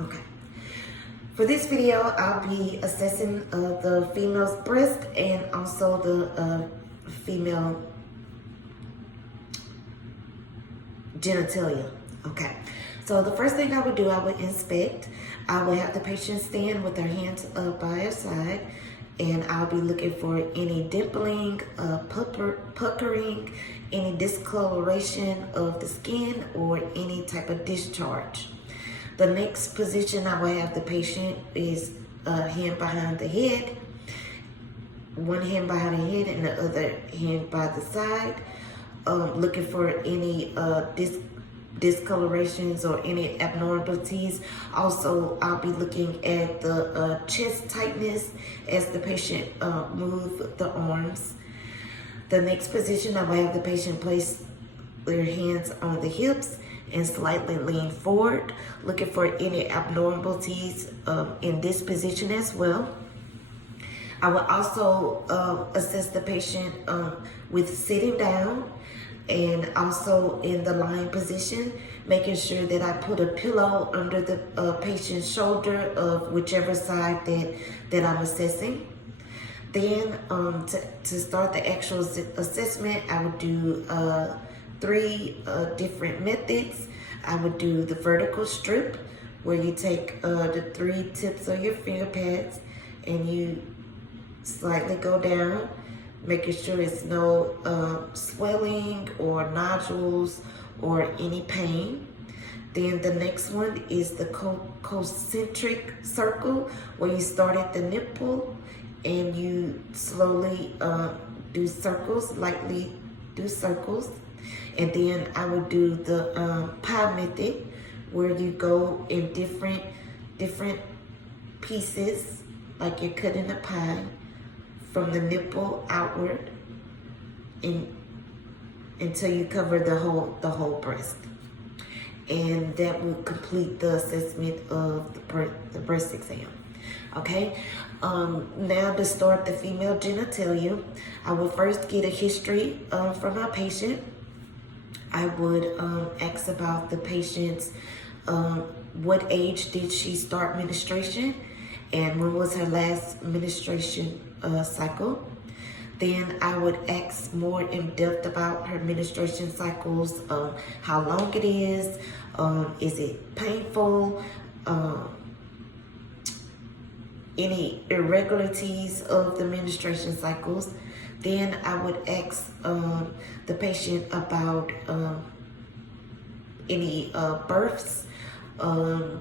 Okay. For this video, I'll be assessing the female's breast and also the female genitalia. Okay. So the first thing I would do, I would inspect. I would have the patient stand with their hands up by her side, and I'll be looking for any dimpling, puckering, any discoloration of the skin, or any type of discharge. The next position I will have the patient is hand behind the head, one hand behind the head and the other hand by the side, looking for any discolorations or any abnormalities. Also, I'll be looking at the chest tightness as the patient move the arms. The next position, I will have the patient place their hands on the hips and slightly lean forward, looking for any abnormalities in this position as well. I will also assess the patient with sitting down and also in the lying position, making sure that I put a pillow under the patient's shoulder of whichever side that I'm assessing. Then to start the actual assessment, I would do 3 different methods. I would do the vertical strip, where you take the 3 tips of your finger pads and you slightly go down, making sure it's no swelling or nodules or any pain. Then the next one is the concentric circle, where you start at the nipple and you slowly do circles, lightly do circles. And then I would do the pie method, where you go in different pieces, like you're cutting a pie from the nipple outward until you cover the whole breast. And that will complete the assessment of the breast exam. Okay, now to start the female genitalia, I will first get a history from my patient. I would ask about the patient's what age did she start menstruation and when was her last menstruation cycle. Then I would ask more in depth about her menstruation cycles, how long it is it painful, any irregularities of the menstruation cycles. Then I would ask the patient about any births. Are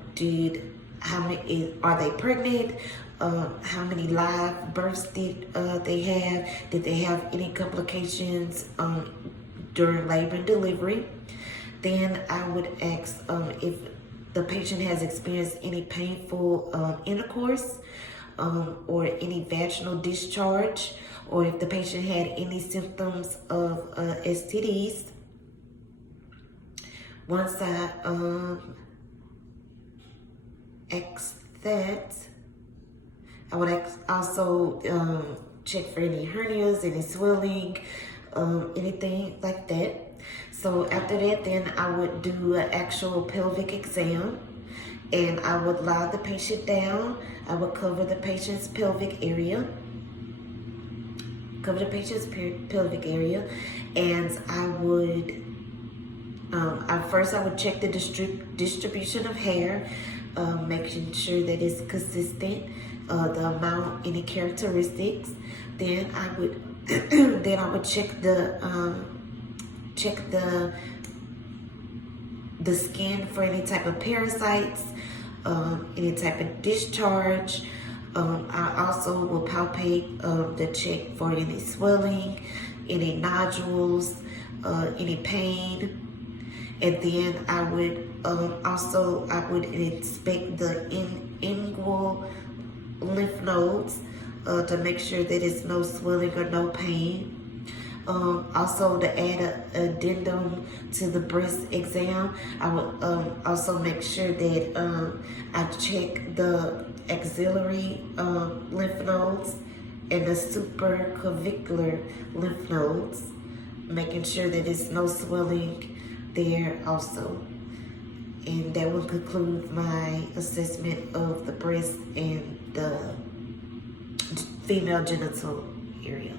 they pregnant? How many live births did they have? Did they have any complications during labor and delivery? Then I would ask if the patient has experienced any painful intercourse or any vaginal discharge, or if the patient had any symptoms of STDs. Once I ask that, I would also check for any hernias, any swelling, anything like that. So after that, then I would do an actual pelvic exam, and I would lie the patient down. I would cover the patient's pelvic area. And I would first I would check the distribution of hair, making sure that it's consistent, the amount, any characteristics. Then I would check the skin for any type of parasites, any type of discharge. I also will palpate the check for any swelling, any nodules, any pain. And then I would inspect the inguinal lymph nodes to make sure that it's no swelling or no pain. Also, to add an addendum to the breast exam, I would also make sure that I check the axillary lymph nodes and the supraclavicular lymph nodes, making sure that there's no swelling there also. And that will conclude my assessment of the breast and the female genital area.